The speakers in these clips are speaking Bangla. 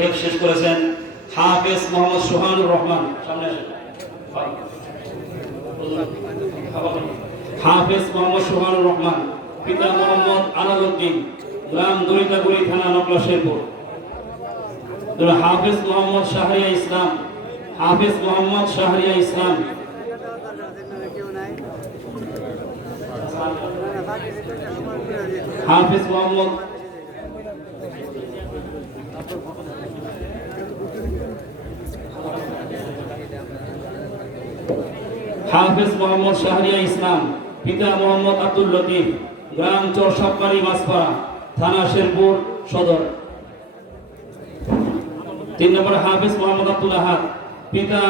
হেফ শেষ করেছেন হাফেজ মোহাম্মদ সোহানুর রহমান। সামনে হাফেজ মোহাম্মদ সোহানুর রহমান, পিতা মোহাম্মদ আলাদুদ্দিন গ্রাম দরিতাগুড়ি থানা নকলা শেরপুর। হাফেজ মোহাম্মদ শাহরিয়া ইসলাম, হাফেজ মোহাম্মদ শাহরিয়া ইসলাম। হাফেজ মোহাম্মদ হাফেজ মোহাম্মদ শাহরিয়া ইসলাম, পিতা মোহাম্মদ আব্দুল লতিফ গ্রাম চর সবকারী মাসপাড়া থানা শেরপুর সদর। তিন নম্বরে হাফেজ মোহাম্মদ আব্দুল আহাদ, পিতা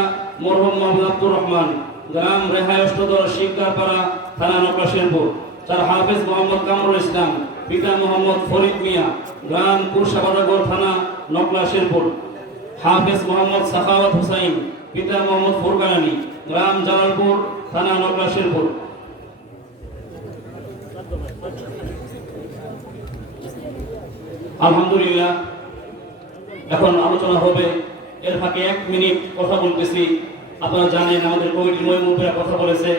মরহুম মোহাম্মদ আব্দুর রহমান, গ্রাম রেহাই অষ্টদর শিকদারপাড়া, থানা নকলা শেরপুর। চার হাফেজ মোহাম্মদ কামরুল ইসলাম, পিতা মোহাম্মদ ফরিদ মিয়া, গ্রাম কুরসাবাদাগর থানা নকলা শেরপুর। হাফেজ মোহাম্মদ সাখাওয়াত হুসাইন পিতা মোহাম্মদ ফুরকান গ্রাম জালালপুর, থানা নকলা শেরপুর। আলহামদুলিল্লাহ, এখন আলোচনা হবে, এর ফাঁকে এক মিনিট কথা বলতেছি। আপনারা জানেন, আমাদের কমিটির মহিমুখরা কথা বলেছে,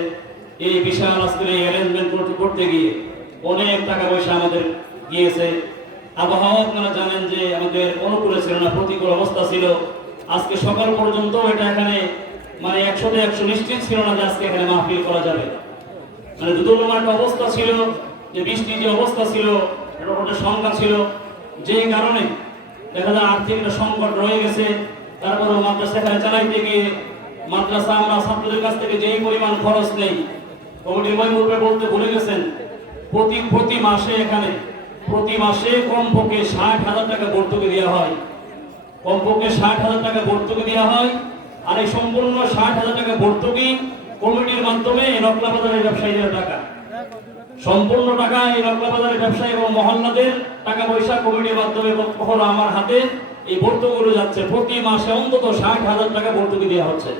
এই বিশাল আজকের এই অ্যারেঞ্জমেন্ট করতে গিয়ে অনেক টাকা পয়সা আমাদের গিয়েছে। আবহাওয়া আপনারা জানেন যে আমাদের অনুকূলে ছিল না, প্রতিকূল অবস্থা ছিল। আজকে সকাল পর্যন্ত এটা এখানে মানে একশোতে একশো নিশ্চিত ছিল না যে আজকে এখানে মাহফিল করা যাবে। মানে দুর্গম একটা অবস্থা ছিল, যে বৃষ্টি যে অবস্থা ছিল একটা সংখ্যা ছিল। যে কারণে দেখা যায় আর্থিক একটা সংকট রয়ে গেছে। তারপরে মাদ্রাসা এখানে চালাইতে গিয়ে মাদ্রাসা আমরা ছাত্রদের কাছ থেকে যেই পরিমাণ খরচ নেই কমিটির মহিমূর্বে বলতে ভুলে গেছেন, প্রতি প্রতি মাসে এখানে প্রতি মাসে কমপক্ষে ষাট হাজার টাকা ভর্তুকি দেওয়া হয়। কমপক্ষে ষাট হাজার টাকা ভর্তুকি দেওয়া হয়। আর এই সম্পূর্ণ ষাট হাজার টাকা ভর্তুকি কমিটির মাধ্যমে নকলা বাজারের ব্যবসায়ীদের টাকা। সম্পূর্ণ টাকা এই নকলা বাজারের ব্যবসায়ী এবং মহল্লাদের টাকা পয়সা কমিটির মাধ্যমে কখনো আমার হাতে এই ভর্তুকিগুলো যাচ্ছে। প্রতি মাসে অন্তত ষাট হাজার টাকা ভর্তুকি দেওয়া হচ্ছে।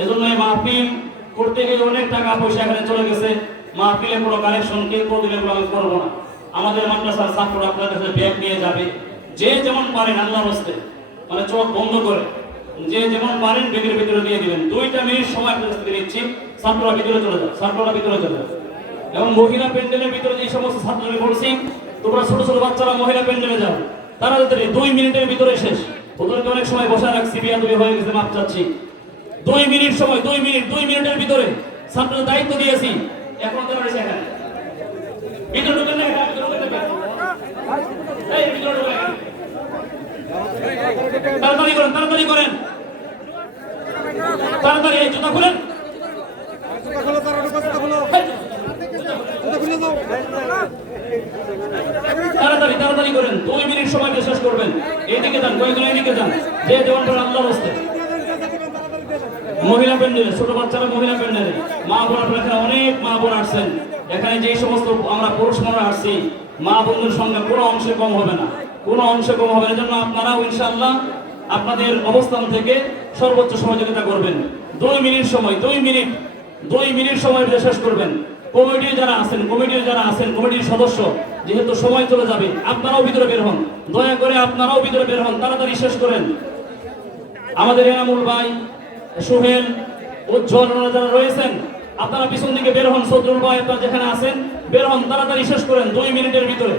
এজন্য এই মাহফিল করতে গিয়ে অনেক টাকা পয়সা এখানে চলে গেছে। মাহফিলে কোনো কালেকশন কে করে দিলে আমি করব না। আমাদের মাদ্রাসার ছাত্ররা আপনার কাছে ব্যাগ নিয়ে যাবে। যে যেমন পারেন আল্লাহ হস্তে। মানে চোখ বন্ধ করে। যে যেমন পারেন ব্যাগের ভিতরে দিয়ে দিবেন। দুইটা মিনিট সময় আপনার কাছ থেকে নিচ্ছি, ছাত্ররা ভিতরে চলে যাও, ছাত্ররা ভিতরে চলে যাও। এবং মহিলা প্যান্ডেলের ভিতরে যে সমস্ত ছাত্রদের বলছি তোমরা ছোট ছোট বাচ্চারা মহিলা প্যান্ডেলে যাও। তাড়াতাড়ি দুই মিনিটের ভিতরে শেষ। ওদেরকে অনেক সময় বসা রাখছি, বিয়া তুমি হয়ে গেছে, মাপ চাচ্ছি। দুই মিনিট সময়, দুই মিনিট, দুই মিনিটের ভিতরে ছাত্রদের দায়িত্ব দিয়েছি। এখন তারা রয়েছে এখানে। ভিতরে ঢুকেন না ভিতরে ঢুকেন না এখানে। এই, ভিতরে ঢুকেন এখানে। তাড়াতাড়ি করেন তাড়াতাড়ি করেন। তাড়াতাড়ি এই জুতা খুলেন। মহিলা প্যান্ডেলে, ছোট বাচ্চারা মহিলা প্যান্ডেলে। মা বোন আপনারা এখানে অনেক মা বোন আসছেন। এখানে যে সমস্ত আমরা পুরুষ মনে আসছি, মা বোনদের সংখ্যা কোনো অংশে কম হবে না। কোনো অংশে কম হবে না। এজন্য আপনারাও ইনশাআল্লাহ আপনাদের অবস্থান থেকে সর্বোচ্চ সহযোগিতা করবেন। দুই মিনিট সময়, দুই মিনিট দুই মিনিট সময় শেষ করবেন। কমিটির যারা আছেন, কমিটির যারা আছেন, কমিটির সদস্য, যেহেতু সময় চলে যাবে, আপনারাও ভিতরে বের হন। দয়া করে আপনারাও ভিতরে বের হন, তাড়াতাড়ি শেষ করেন। আমাদের এনামুল ভাই, সোহেল, উজ্জ্বল যারা রয়েছেন, আপনারা পিছন দিকে বের হন। সদরুল ভাই, আপনারা যেখানে আছেন, বের হন, তাড়াতাড়ি শেষ করেন, দুই মিনিটের ভিতরে।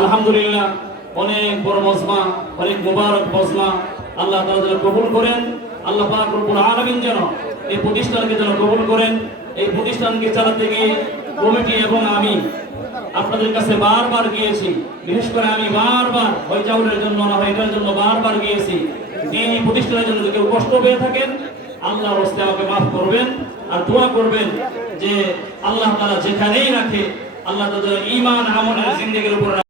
আলহামদুলিল্লাহ। অনেক বড় মজমা, অনেক মুবারক মজমা আল্লাহ তাআলা যেন কবুল করেন। আল্লাহ পাক আলামিন যেন এই প্রতিষ্ঠানকে যেন কবুল করেন। এই প্রতিষ্ঠানকে চালাতে গিয়ে কমিটি এবং আমি আপনাদের কাছে বারবার গিয়েছি। বিশেষ করে আমি বারবার ওই চাউলের জন্য না হয় এটার জন্য বারবার গিয়েছি। এই প্রতিষ্ঠানের জন্য যদি কেউ কষ্ট পেয়ে থাকেন, আল্লাহর হস্তে আমাকে মাফ করবেন আর দোয়া করবেন যে আল্লাহ তারা যেখানেই রাখে, আল্লাহ তাআলা ঈমান আমলের জিন্দেগির উপর